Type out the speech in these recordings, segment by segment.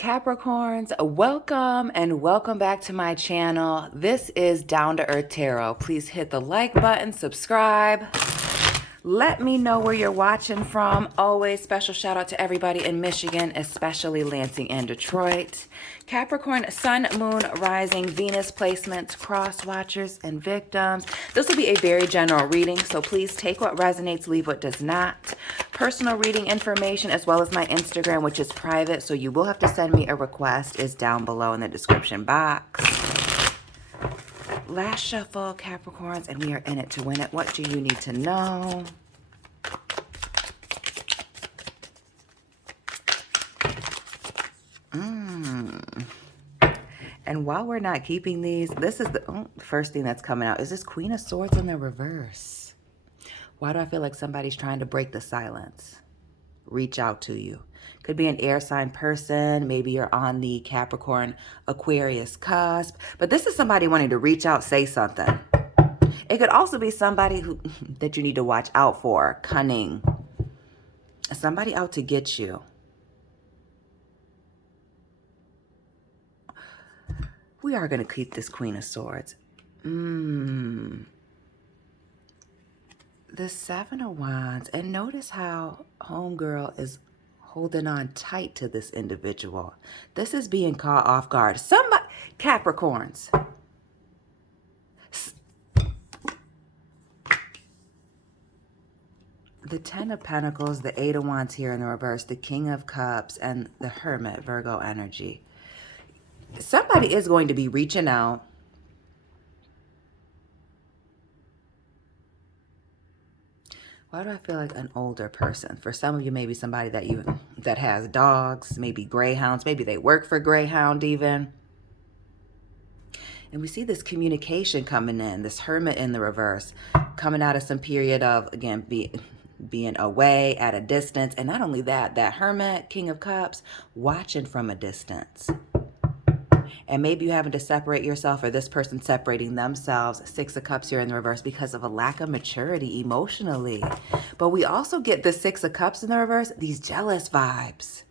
Capricorns, welcome and welcome back to my channel. This is Down to Earth Tarot. Please hit the like button, subscribe. Let me know where you're watching from. Always special shout out to everybody in Michigan, especially Lansing and Detroit. Capricorn, Sun, Moon, Rising, Venus placements, cross watchers, and victims. This will be a very general reading, so please take what resonates, leave what does not. Personal reading information as well as my Instagram, which is private, so you will have to send me a request, is down below in the description box. Last shuffle, Capricorns, and we are in it to win it. What do you need to know? And while we're not keeping these, this is the first thing that's coming out. Is this Queen of Swords in the reverse? Why do I feel like somebody's trying to break the silence? Reach out to you. Could be an air sign person. Maybe you're on the Capricorn Aquarius cusp. But this is somebody wanting to reach out, say something. It could also be somebody that you need to watch out for. Cunning. Somebody out to get you. We are going to keep this Queen of Swords. The Seven of Wands. And notice how homegirl is holding on tight to this individual. This is being caught off guard. Somebody, Capricorns. The Ten of Pentacles, the Eight of Wands here in the reverse, the King of Cups, and the Hermit, Virgo energy. Somebody is going to be reaching out. Why do I feel like an older person? For some of you, maybe somebody that has dogs, maybe greyhounds, maybe they work for Greyhound even. And we see this communication coming in, this Hermit in the reverse, coming out of some period of, again, being away at a distance. And not only that, that Hermit, King of Cups, watching from a distance. And maybe you're having to separate yourself, or this person separating themselves. Six of Cups here in the reverse because of a lack of maturity emotionally. But we also get the Six of Cups in the reverse, these jealous vibes.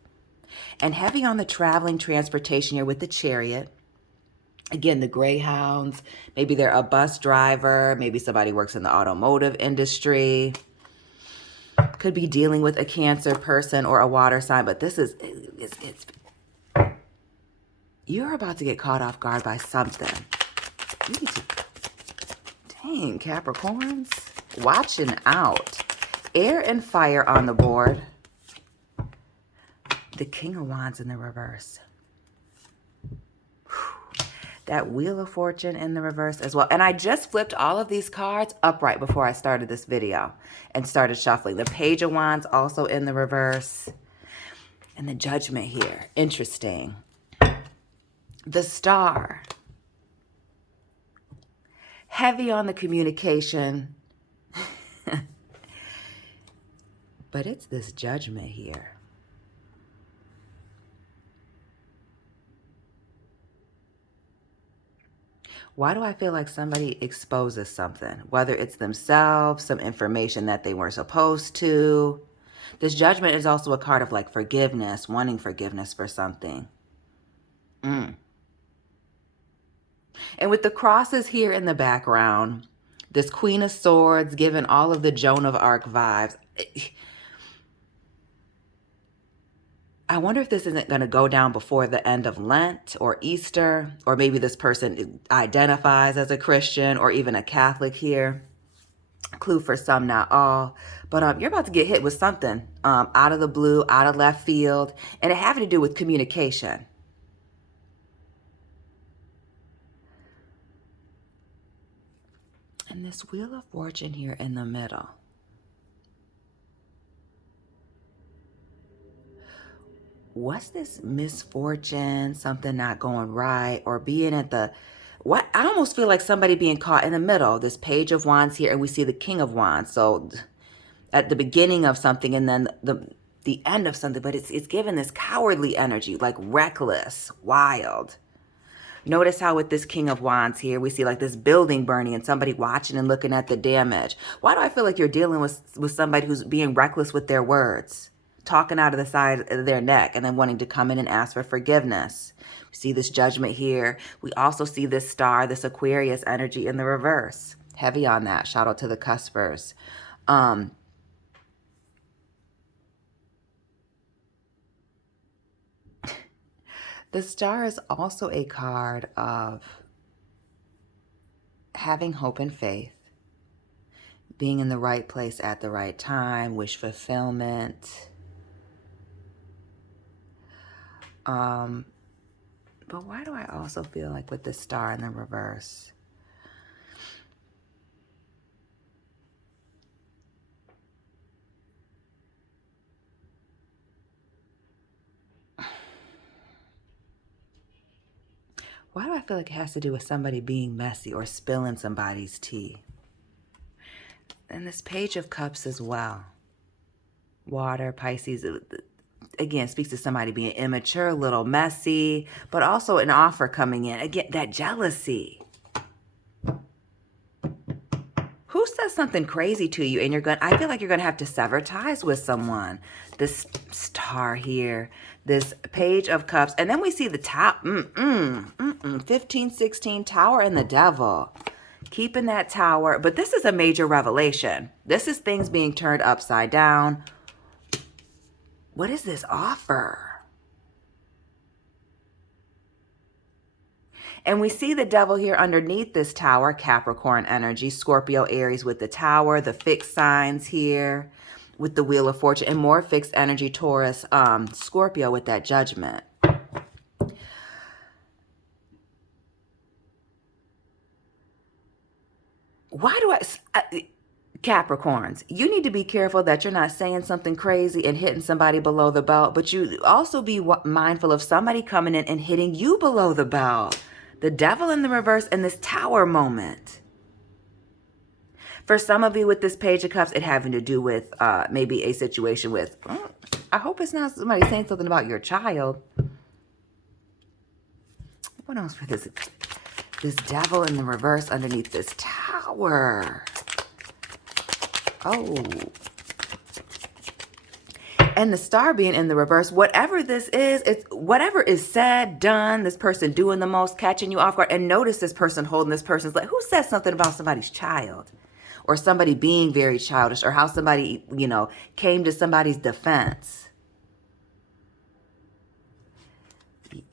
And heavy on the traveling transportation here with the Chariot. Again, the Greyhounds. Maybe they're a bus driver. Maybe somebody works in the automotive industry. Could be dealing with a Cancer person or a water sign. But this is, you're about to get caught off guard by something. You need to, dang, Capricorns. Watching out. Air and fire on the board. The King of Wands in the reverse. That Wheel of Fortune in the reverse as well. And I just flipped all of these cards upright before I started this video and started shuffling. The Page of Wands also in the reverse. And the Judgment here. Interesting. The Star. Heavy on the communication. But it's this Judgment here. Why do I feel like somebody exposes something? Whether it's themselves, some information that they weren't supposed to. This Judgment is also a card of like forgiveness, wanting forgiveness for something. And with the crosses here in the background, this Queen of Swords giving all of the Joan of Arc vibes. I wonder if this isn't going to go down before the end of Lent or Easter, or maybe this person identifies as a Christian or even a Catholic here. Clue for some, not all. But you're about to get hit with something out of the blue, out of left field, and it having to do with communication. And this Wheel of Fortune here in the middle. What's this misfortune, something not going right, or being at the, what? I almost feel like somebody being caught in the middle. This Page of Wands here, and we see the King of Wands. So at the beginning of something and then the end of something, but it's given this cowardly energy, like reckless, wild. Notice how with this King of Wands here, we see like this building burning and somebody watching and looking at the damage. Why do I feel like you're dealing with somebody who's being reckless with their words? talking out of the side of their neck and then wanting to come in and ask for forgiveness. We see this Judgment here. We also see this Star, this Aquarius energy in the reverse. Heavy on that. Shout out to the cuspers. The Star is also a card of having hope and faith, being in the right place at the right time, wish fulfillment. But why do I also feel like with the Star in the reverse? Why do I feel like it has to do with somebody being messy or spilling somebody's tea? And this Page of Cups as well. Water, Pisces, again, speaks to somebody being immature, a little messy, but also an offer coming in. Again, that jealousy. Who says something crazy to you and I feel like you're going to have to sever ties with someone. This Star here, this Page of Cups, and then we see the top, 15, 16, Tower and the Devil. Keeping that Tower, but this is a major revelation. This is things being turned upside down. What is this offer? And we see the Devil here underneath this Tower, Capricorn energy, Scorpio, Aries with the Tower, the fixed signs here with the Wheel of Fortune, and more fixed energy, Taurus, Scorpio with that Judgment. Why do Capricorns, you need to be careful that you're not saying something crazy and hitting somebody below the belt, but you also be mindful of somebody coming in and hitting you below the belt. The Devil in the reverse and this Tower moment. For some of you with this Page of Cups, it having to do with maybe a situation with, I hope it's not somebody saying something about your child. What else for this Devil in the reverse underneath this Tower? Oh. And the Star being in the reverse, whatever this is, it's whatever is said, done, this person doing the most, catching you off guard. And notice this person holding this person's like, who says something about somebody's child? Or somebody being very childish, or how somebody, came to somebody's defense.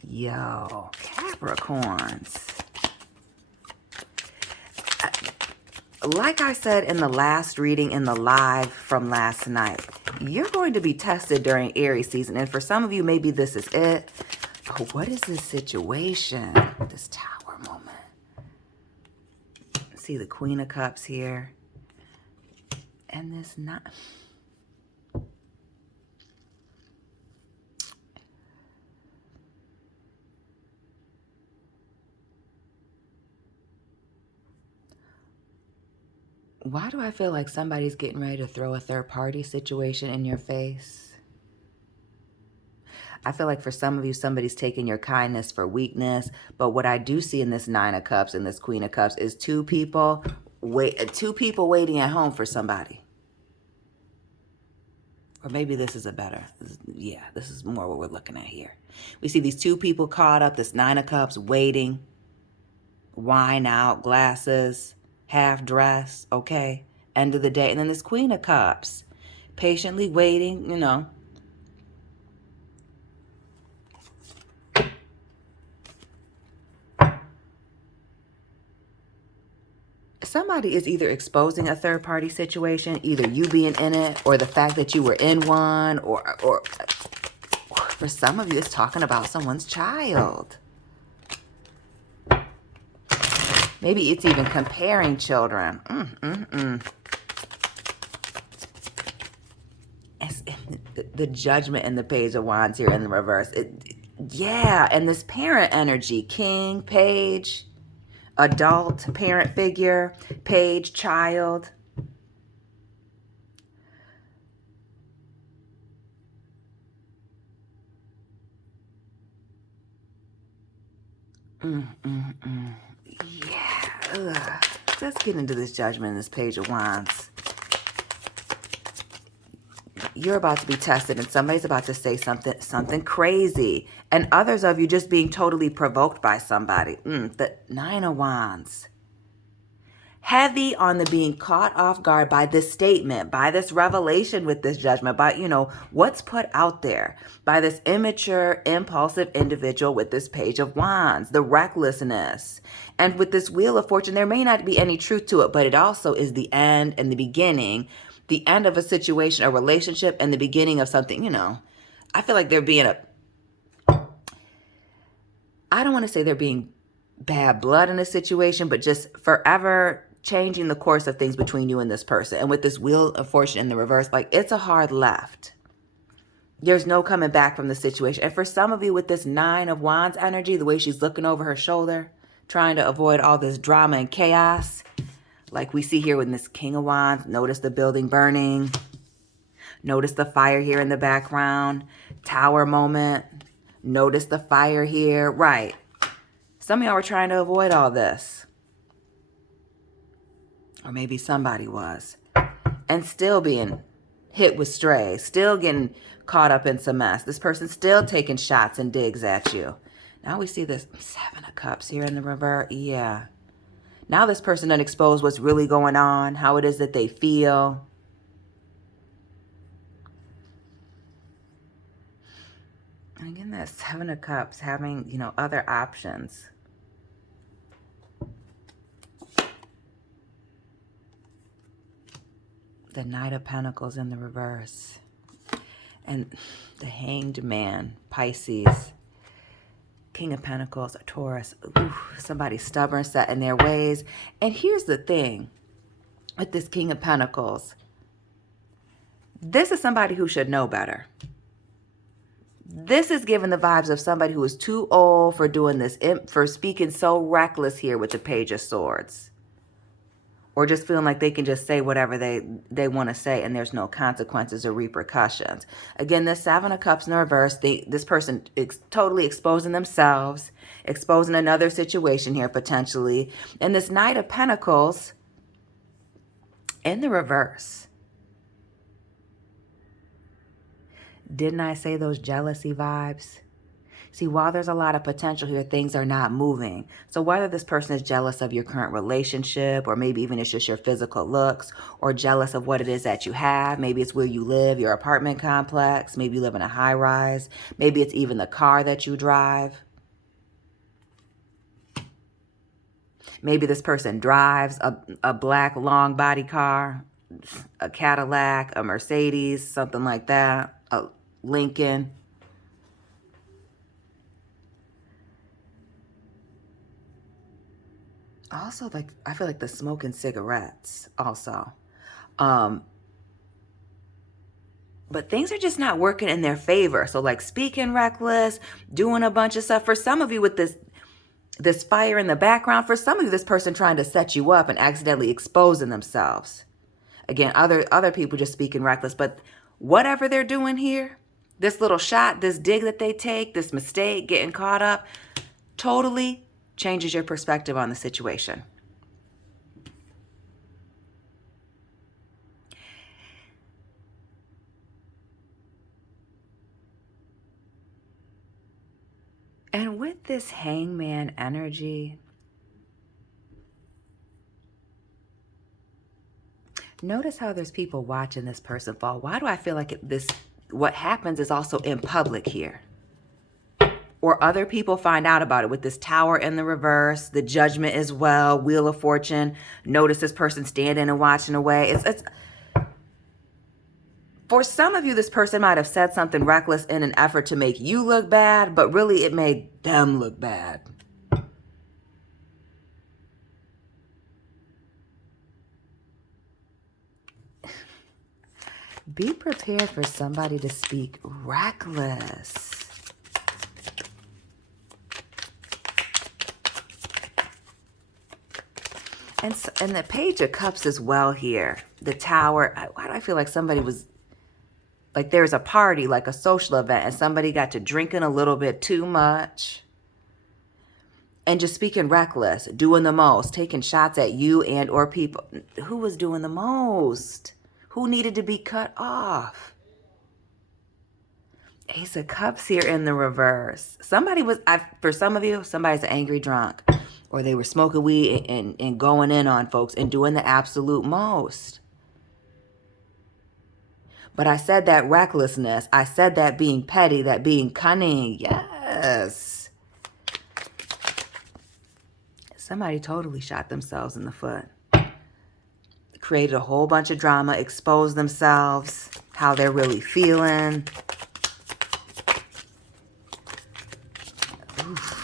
Yo, Capricorns. Like I said in the last reading in the live from last night, you're going to be tested during Aries season. And for some of you, maybe this is it. But what is this situation? This Tower moment. See the Queen of Cups here. And this not... Why do I feel like somebody's getting ready to throw a third-party situation in your face? I feel like for some of you, somebody's taking your kindness for weakness. But what I do see in this Nine of Cups and this Queen of Cups is two people waiting at home for somebody. Or maybe this is this is more what we're looking at here. We see these two people caught up, this Nine of Cups, waiting, wine out, glasses, half dressed, okay, end of the day. And then this Queen of Cups, patiently waiting, Somebody is either exposing a third-party situation, either you being in it, or the fact that you were in one, or for some of you, it's talking about someone's child. Maybe it's even comparing children. The Judgment and the Page of Wands here in the reverse. And this parent energy, King, Page, adult, parent figure, Page, child. Yeah. Ugh. Let's get into this Judgment and this Page of Wands. you're about to be tested and somebody's about to say something crazy. And others of you just being totally provoked by somebody. The 9 of Wands. Heavy on the being caught off guard by this statement, by this revelation with this judgment, by, what's put out there, by this immature, impulsive individual with this Page of Wands, the recklessness. And with this Wheel of Fortune, there may not be any truth to it, but it also is the end and the beginning, the end of a situation, a relationship, and the beginning of something, I feel like they're being I don't want to say they're being bad blood in a situation, but just forever changing the course of things between you and this person. And with this Wheel of Fortune in the reverse, like it's a hard left. There's no coming back from the situation. And for some of you with this 9 of Wands energy, the way she's looking over her shoulder, trying to avoid all this drama and chaos, like we see here with this King of Wands, notice the building burning. Notice the fire here in the background. Tower moment. Notice the fire here. Right. Some of y'all were trying to avoid all this. Or maybe somebody was. And still being hit with strays. Still getting caught up in some mess. This person's still taking shots and digs at you. Now we see this 7 of Cups here in the reverse. Yeah. Now this person doesn't expose what's really going on. How it is that they feel. And again, that 7 of Cups having, other options. The Knight of Pentacles in the reverse. And the Hanged Man, Pisces. King of Pentacles, a Taurus. Ooh, somebody stubborn, set in their ways. And here's the thing with this King of Pentacles. This is somebody who should know better. This is giving the vibes of somebody who is too old for doing this, for speaking so reckless here with the Page of Swords. Or just feeling like they can just say whatever they want to say and there's no consequences or repercussions. Again, this 7 of Cups in the reverse, this person is totally exposing themselves, exposing another situation here potentially. And this Knight of Pentacles in the reverse. Didn't I say those jealousy vibes? See, while there's a lot of potential here, things are not moving. So whether this person is jealous of your current relationship, or maybe even it's just your physical looks, or jealous of what it is that you have, maybe it's where you live, your apartment complex, maybe you live in a high rise, maybe it's even the car that you drive. Maybe this person drives a black long body car, a Cadillac, a Mercedes, something like that, a Lincoln. Also, like, I feel like the smoking cigarettes also. But things are just not working in their favor. So like speaking reckless, doing a bunch of stuff. For some of you with this fire in the background, for some of you, this person trying to set you up and accidentally exposing themselves. Again, other people just speaking reckless. But whatever they're doing here, this little shot, this dig that they take, this mistake, getting caught up, totally changes your perspective on the situation. And with this Hangman energy, notice how there's people watching this person fall. Why do I feel like what happens is also in public here? Or other people find out about it with this Tower in the reverse, the Judgment as well, Wheel of Fortune. Notice this person standing and watching away. It's for some of you, this person might have said something reckless in an effort to make you look bad, but really it made them look bad. Be prepared for somebody to speak reckless. And the Page of Cups as well here. The Tower. Why do I feel like somebody was, like there's a party, like a social event, and somebody got to drinking a little bit too much. And just speaking reckless, doing the most, taking shots at you and or people. Who was doing the most? Who needed to be cut off? Ace of Cups here in the reverse. Somebody was, for some of you, somebody's an angry drunk. Or they were smoking weed and going in on folks and doing the absolute most. But I said that recklessness. I said that being petty, that being cunning. Yes. Somebody totally shot themselves in the foot. Created a whole bunch of drama, exposed themselves, how they're really feeling. Oof.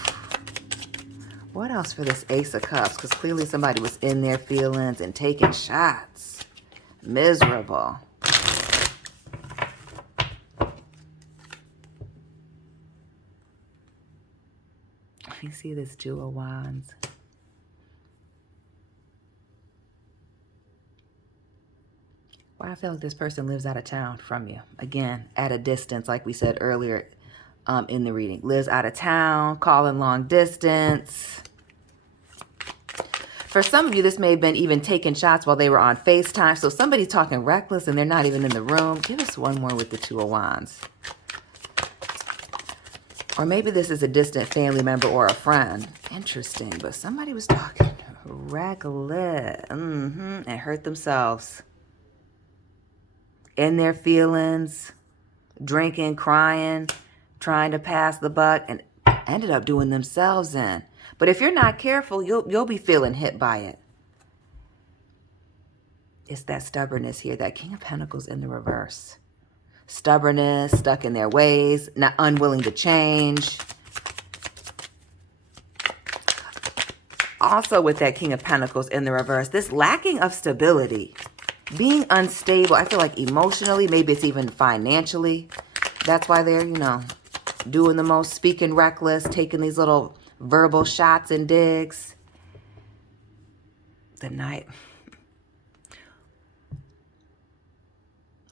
What else for this Ace of Cups? Because clearly somebody was in their feelings and taking shots. Miserable. You see this Two of Wands. Well, I feel like this person lives out of town from you. Again, at a distance, like we said earlier in the reading. Lives out of town, calling long distance. For some of you, this may have been even taking shots while they were on FaceTime. So somebody's talking reckless and they're not even in the room. Give us one more with the Two of Wands. Or maybe this is a distant family member or a friend. Interesting. But somebody was talking reckless. And hurt themselves. In their feelings. Drinking, crying. Trying to pass the buck. And ended up doing themselves in. But if you're not careful, you'll be feeling hit by it. It's that stubbornness here. That King of Pentacles in the reverse. Stubbornness, stuck in their ways, not unwilling to change. Also with that King of Pentacles in the reverse, this lacking of stability, being unstable. I feel like emotionally, maybe it's even financially. That's why they're, doing the most, speaking reckless, taking these little verbal shots and digs. The Knight.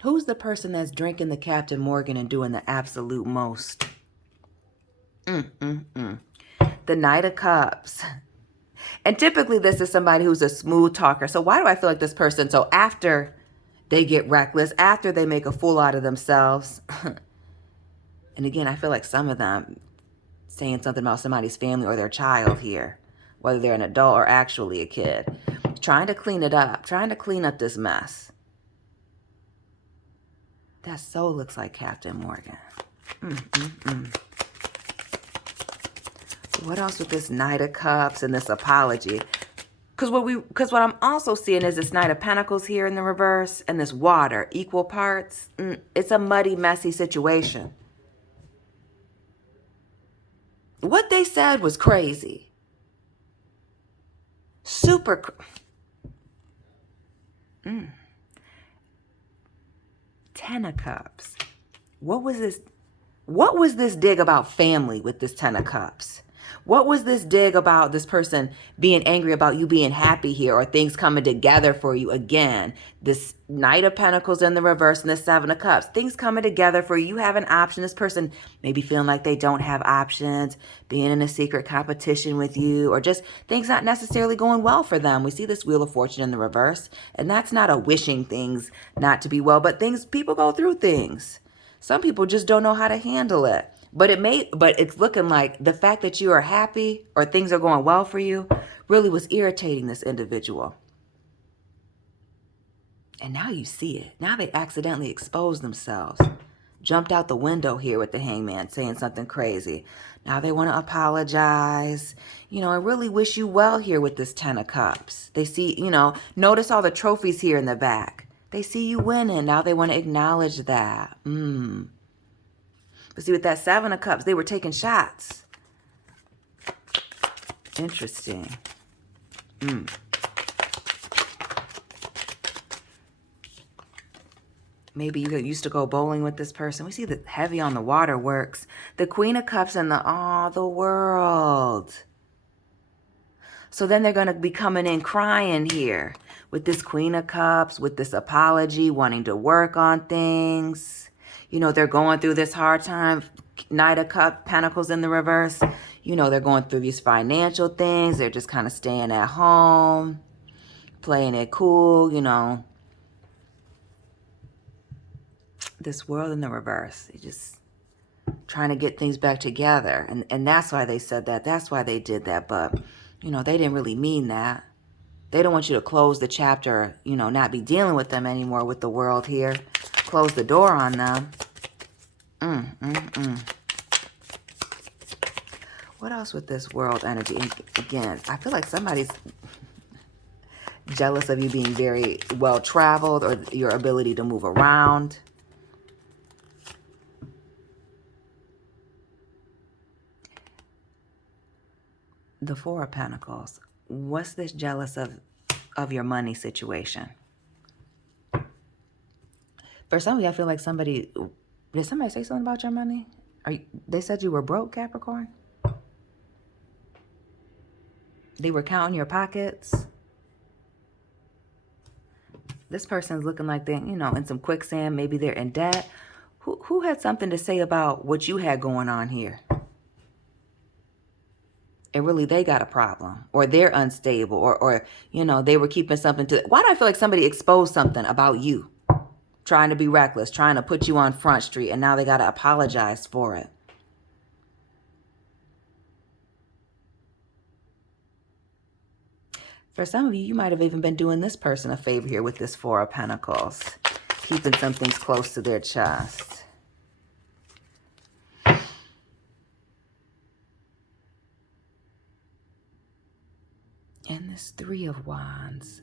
Who's the person that's drinking the Captain Morgan and doing the absolute most? The Knight of Cups. And typically this is somebody who's a smooth talker. So why do I feel like this person? So after they get reckless, after they make a fool out of themselves. And again, I feel like some of them saying something about somebody's family or their child here. Whether they're an adult or actually a kid. Trying to clean it up. Trying to clean up this mess. That so looks like Captain Morgan. What else with this Knight of Cups and this apology? Because what I'm also seeing is this Knight of Pentacles here in the reverse and this water, equal parts. It's a muddy, messy situation. What they said was crazy. Super. Ten of Cups. What was this dig about family with this Ten of Cups? What was this dig about this person being angry about you being happy here or things coming together for you again? This Knight of Pentacles in the reverse and the Seven of Cups. Things coming together for you. You have an option. This person maybe feeling like they don't have options, being in a secret competition with you, or just things not necessarily going well for them. We see this Wheel of Fortune in the reverse, and that's not a wishing things not to be well, but people go through things. Some people just don't know how to handle it. But it's looking like the fact that you are happy or things are going well for you really was irritating this individual. And now you see it. Now they accidentally exposed themselves. Jumped out the window here with the Hangman saying something crazy. Now they want to apologize. I really wish you well here with this Ten of Cups. They see, notice all the trophies here in the back. They see you winning. Now they want to acknowledge that. But see, with that Seven of Cups, they were taking shots. Interesting. Maybe you used to go bowling with this person. We see the heavy on the water works. The Queen of Cups and the world. So then they're going to be coming in crying here with this Queen of Cups, with this apology, wanting to work on things. They're going through this hard time. Knight of Pentacles in the reverse. They're going through these financial things. They're just kind of staying at home, playing it cool, This World in the reverse. trying to get things back together. And that's why they said that. That's why they did that. But, you know, they didn't really mean that. They don't want you to close the chapter, you know, not be dealing with them anymore with the world here. Close the door on them. What else with this world energy? And again, I feel like somebody's jealous of you being very well traveled or your ability to move around. The Four of Pentacles. What's this jealous of your money situation? For some of you, I feel like did somebody say something about your money? They said you were broke, Capricorn? They were counting your pockets. This person's looking like they're, you know, in some quicksand. Maybe they're in debt. Who had something to say about what you had going on here? And really, they got a problem, or they're unstable, or you know, they were keeping something to. Why do I feel like somebody exposed something about you, trying to be reckless, trying to put you on Front Street, and now they got to apologize for it? For some of you, you might have even been doing this person a favor here with this Four of Pentacles, keeping some things close to their chest. And this Three of Wands.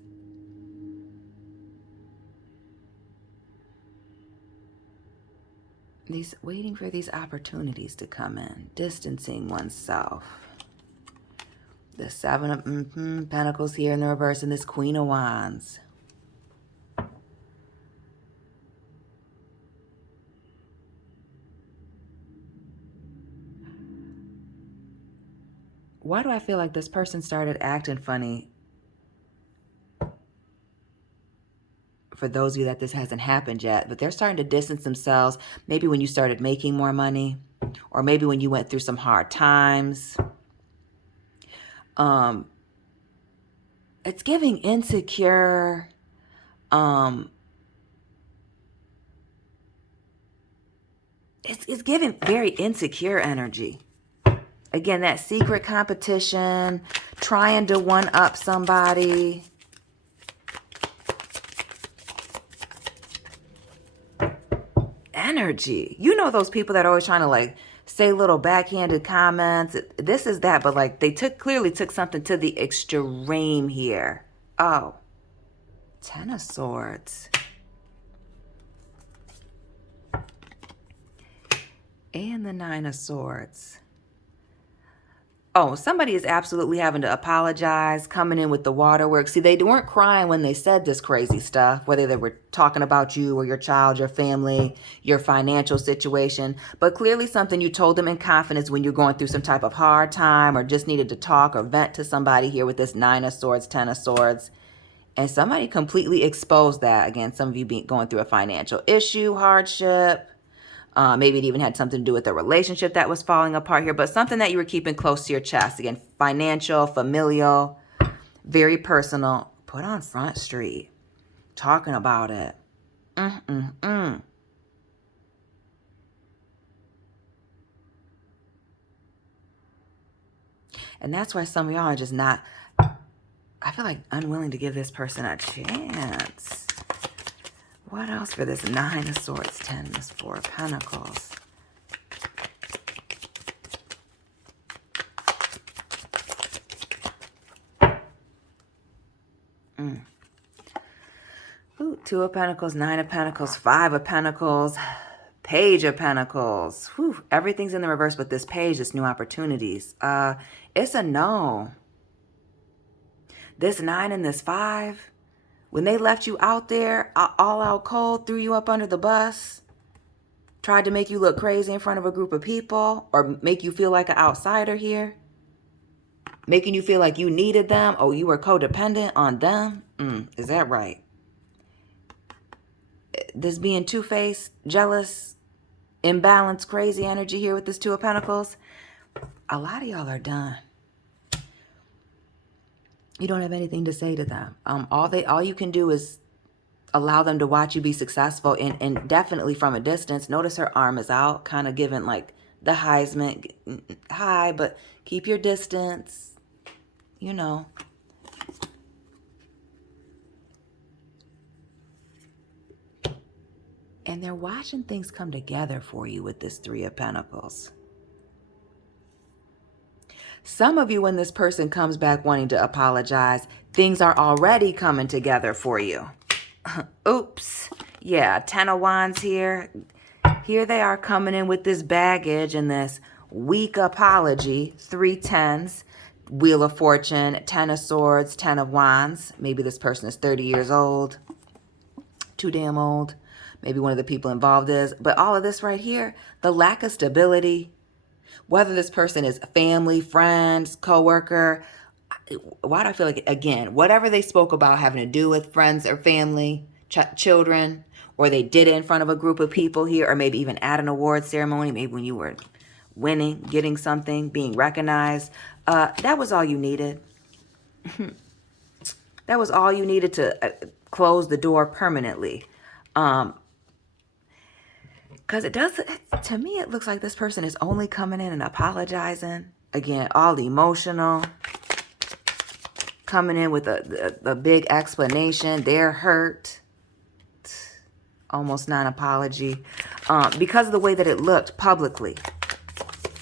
Waiting for these opportunities to come in, distancing oneself. The Seven of Pentacles here in the reverse, and this Queen of Wands. Why do I feel like this person started acting funny? For those of you that this hasn't happened yet, but they're starting to distance themselves. Maybe when you started making more money, or maybe when you went through some hard times. It's giving insecure. It's giving very insecure energy. Again, that secret competition, trying to one-up somebody. Energy. You know those people that are always trying to like say little backhanded comments. This is that, but like they clearly took something to the extreme here. Oh, Ten of Swords. And the Nine of Swords. Oh, somebody is absolutely having to apologize, coming in with the waterworks. See, they weren't crying when they said this crazy stuff, whether they were talking about you or your child, your family, your financial situation. But clearly something you told them in confidence when you're going through some type of hard time or just needed to talk or vent to somebody here with this Nine of Swords, Ten of Swords. And somebody completely exposed that. Again, some of you going through a financial issue, hardship. Maybe it even had something to do with a relationship that was falling apart here, but something that you were keeping close to your chest. Again, financial, familial, very personal. Put on Front Street. Talking about it. And that's why some of y'all are just not, I feel like, unwilling to give this person a chance. What else for this Nine of Swords, this Four of Pentacles? Ooh, Two of Pentacles, Nine of Pentacles, Five of Pentacles, Page of Pentacles. Whew, everything's in the reverse, but this Page, this new opportunities. It's a no. This Nine and this Five. When they left you out there, all out cold, threw you up under the bus, tried to make you look crazy in front of a group of people, or make you feel like an outsider here, making you feel like you needed them, or you were codependent on them. Is that right? This being two-faced, jealous, imbalanced, crazy energy here with this Two of Pentacles, a lot of y'all are done. You don't have anything to say to them. All you can do is allow them to watch you be successful, and definitely from a distance. Notice her arm is out, kind of giving like the Heisman. Hi, but keep your distance, you know. And they're watching things come together for you with this Three of Pentacles. Some of you, when this person comes back wanting to apologize, things are already coming together for you. Oops. Yeah, Ten of Wands here. Here they are coming in with this baggage and this weak apology. 3 tens. Wheel of Fortune, 10 of Swords, 10 of Wands. Maybe this person is 30 years old. Too damn old. Maybe one of the people involved is. But all of this right here, the lack of stability, whether this person is family, friends, coworker, why do I feel like, again, whatever they spoke about having to do with friends or family, children, or they did it in front of a group of people here, or maybe even at an award ceremony, maybe when you were winning, getting something, being recognized, that was all you needed. That was all you needed to close the door permanently. Because it does, to me, it looks like this person is only coming in and apologizing. Again, all emotional. Coming in with a big explanation. They're hurt. Almost non-apology. Because of the way that it looked publicly.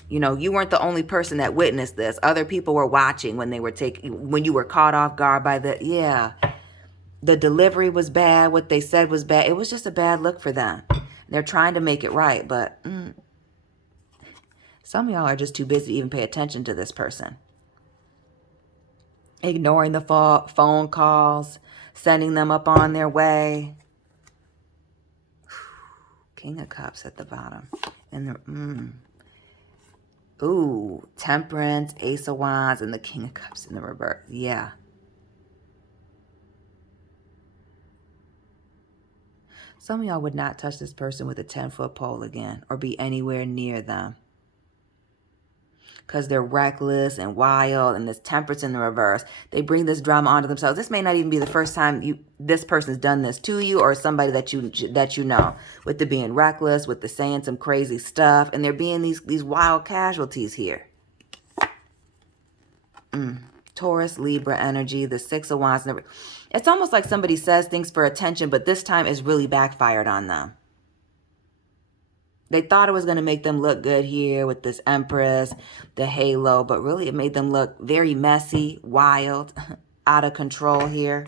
You know, you weren't the only person that witnessed this. Other people were watching when they were when you were caught off guard by the delivery was bad. What they said was bad. It was just a bad look for them. They're trying to make it right, but some of y'all are just too busy to even pay attention to this person. Ignoring the phone calls, sending them up on their way. King of Cups at the bottom. And ooh, Temperance, Ace of Wands, and the King of Cups in the reverse. Yeah. Some of y'all would not touch this person with a 10-foot pole again or be anywhere near them. Because they're reckless and wild, and this Temperance in the reverse. They bring this drama onto themselves. This may not even be the first time this person's done this to you, or somebody that you know. With the being reckless, with the saying some crazy stuff, and there being these wild casualties here. Taurus, Libra energy, the 6 of Wands. It's almost like somebody says things for attention, but this time it's really backfired on them. They thought it was going to make them look good here with this Empress, the halo, but really it made them look very messy, wild, out of control here.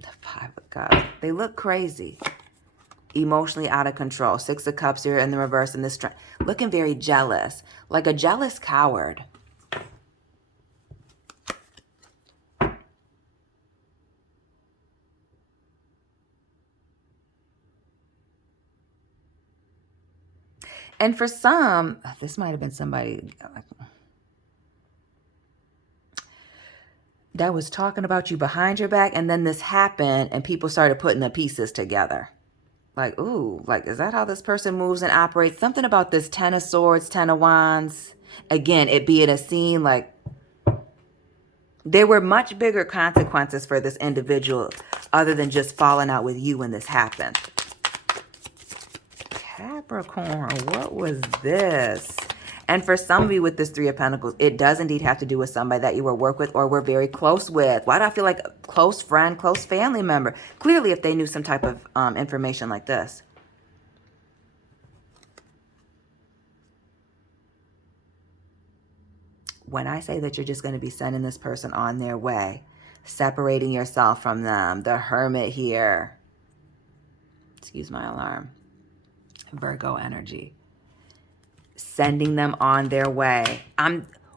The 5 of Cups. They look crazy. Emotionally out of control. 6 of Cups here in the reverse, and this looking very jealous, like a jealous coward. And for some, this might have been somebody that was talking about you behind your back, and then this happened, and people started putting the pieces together. Like, ooh, like, is that how this person moves and operates? Something about this 10 of Swords, 10 of Wands. Again, it being a scene, like, there were much bigger consequences for this individual other than just falling out with you when this happened. Capricorn, what was this? And for some of you with this 3 of Pentacles, it does indeed have to do with somebody that you were work with or were very close with. Why do I feel like a close friend, close family member? Clearly, if they knew some type of information like this. When I say that you're just going to be sending this person on their way, separating yourself from them, the Hermit here. Excuse my alarm. Virgo energy. Sending them on their way.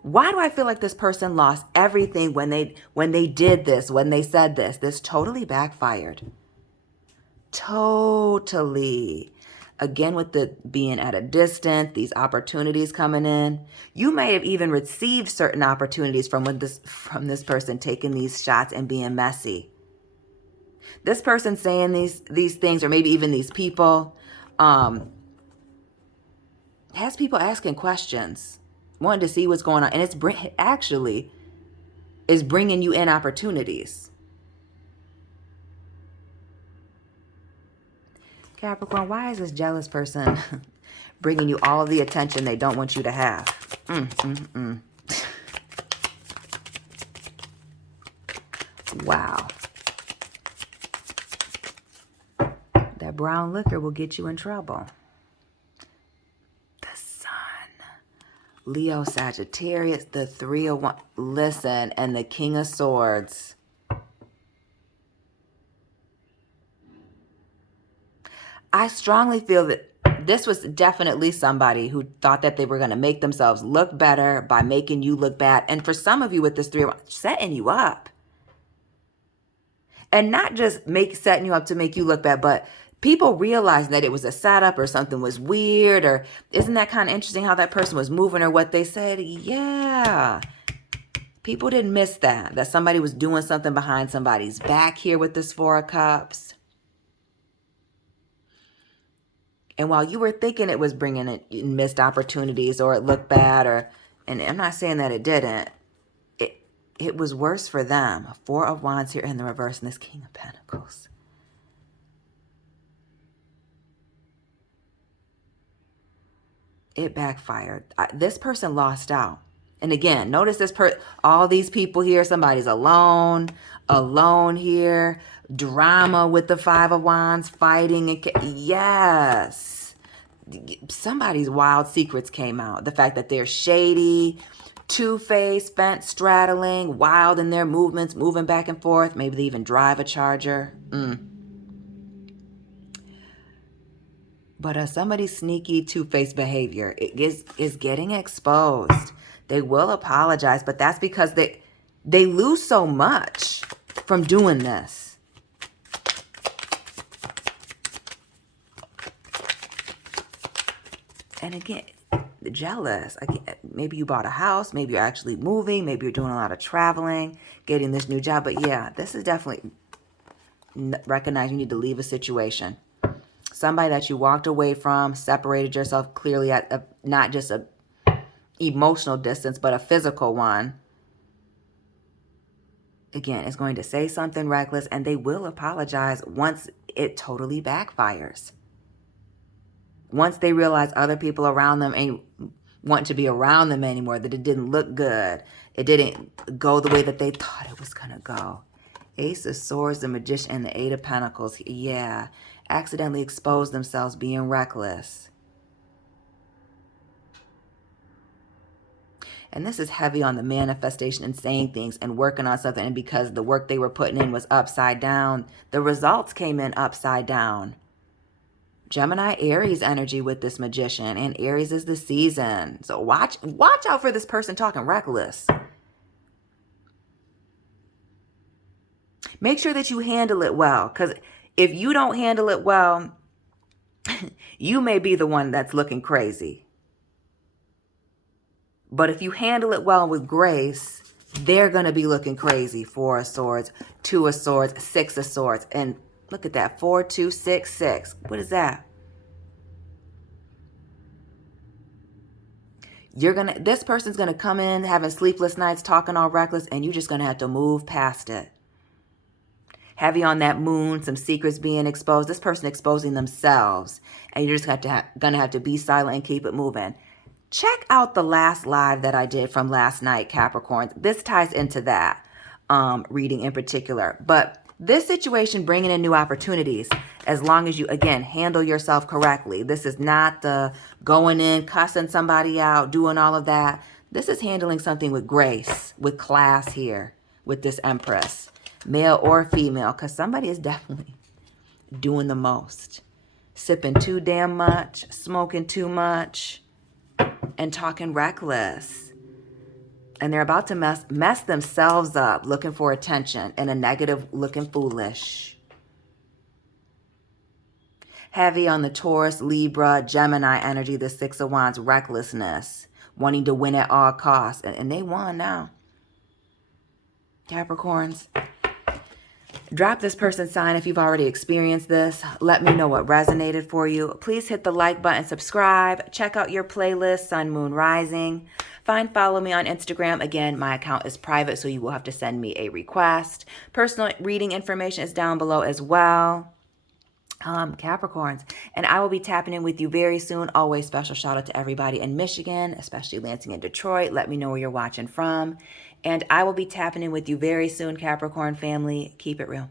Why do I feel like this person lost everything when they did this, when they said this? This totally backfired. Totally. Again, with the being at a distance, these opportunities coming in. You may have even received certain opportunities from this person taking these shots and being messy. This person saying these things, or maybe even these people, has people asking questions, wanting to see what's going on, and it's actually is bringing you in opportunities. Capricorn, why is this jealous person bringing you all of the attention they don't want you to have? Wow. That brown liquor will get you in trouble. The Sun. Leo, Sagittarius, the 3 of Wands. Listen, and the King of Swords. I strongly feel that this was definitely somebody who thought that they were going to make themselves look better by making you look bad. And for some of you with this 3 of Wands, setting you up. And not just setting you up to make you look bad, but people realized that it was a setup or something was weird. Or isn't that kind of interesting how that person was moving or what they said? Yeah. People didn't miss that somebody was doing something behind somebody's back here with this 4 of Cups. And while you were thinking it was bringing in missed opportunities or it looked bad, and I'm not saying that it didn't, it was worse for them. 4 of Wands here in the reverse and this King of Pentacles. It backfired. This person lost out. And again, notice all these people here, somebody's alone here. Drama with the 5 of Wands, fighting. Yes. Somebody's wild secrets came out. The fact that they're shady, two-faced, fence straddling, wild in their movements, moving back and forth. Maybe they even drive a Charger. But somebody's sneaky, two-faced behavior is getting exposed. They will apologize, but that's because they lose so much from doing this. And again, jealous. Maybe you bought a house. Maybe you're actually moving. Maybe you're doing a lot of traveling, getting this new job. But yeah, this is definitely recognizing you need to leave a situation. Somebody that you walked away from, separated yourself clearly at not just a emotional distance, but a physical one. Again, is going to say something reckless, and they will apologize once it totally backfires. Once they realize other people around them ain't want to be around them anymore, that it didn't look good, it didn't go the way that they thought it was going to go. Ace of Swords, the Magician, and the 8 of Pentacles. Yeah, accidentally exposed themselves being reckless. And this is heavy on the manifestation and saying things and working on something. And because the work they were putting in was upside down, the results came in upside down. Gemini, Aries energy with this Magician. And Aries is the season. So watch out for this person talking reckless. Make sure that you handle it well. Because if you don't handle it well, you may be the one that's looking crazy. But if you handle it well with grace, they're going to be looking crazy. 4 of Swords, 2 of Swords, 6 of Swords. And look at that. 4, 2, 6, 6. What is that? This person's going to come in having sleepless nights, talking all reckless, and you're just going to have to move past it. Heavy on that Moon, some secrets being exposed. This person exposing themselves. And you're just going to have to be silent and keep it moving. Check out the last live that I did from last night, Capricorns. This ties into that reading in particular. But this situation bringing in new opportunities as long as you, again, handle yourself correctly. This is not the going in, cussing somebody out, doing all of that. This is handling something with grace, with class here, with this Empress. Male or female, because somebody is definitely doing the most. Sipping too damn much, smoking too much, and talking reckless. And they're about to mess themselves up, looking for attention, and a negative, looking foolish. Heavy on the Taurus, Libra, Gemini energy, the 6 of Wands, recklessness, wanting to win at all costs. And they won now. Capricorns, drop this person sign if you've already experienced this. Let me know what resonated for you. Please hit the like button, subscribe. Check out your playlist, Sun, Moon, Rising. Follow me on Instagram. Again, my account is private, so you will have to send me a request. Personal reading information is down below as well. Capricorns. And I will be tapping in with you very soon. Always special shout out to everybody in Michigan, especially Lansing and Detroit. Let me know where you're watching from. And I will be tapping in with you very soon, Capricorn family. Keep it real.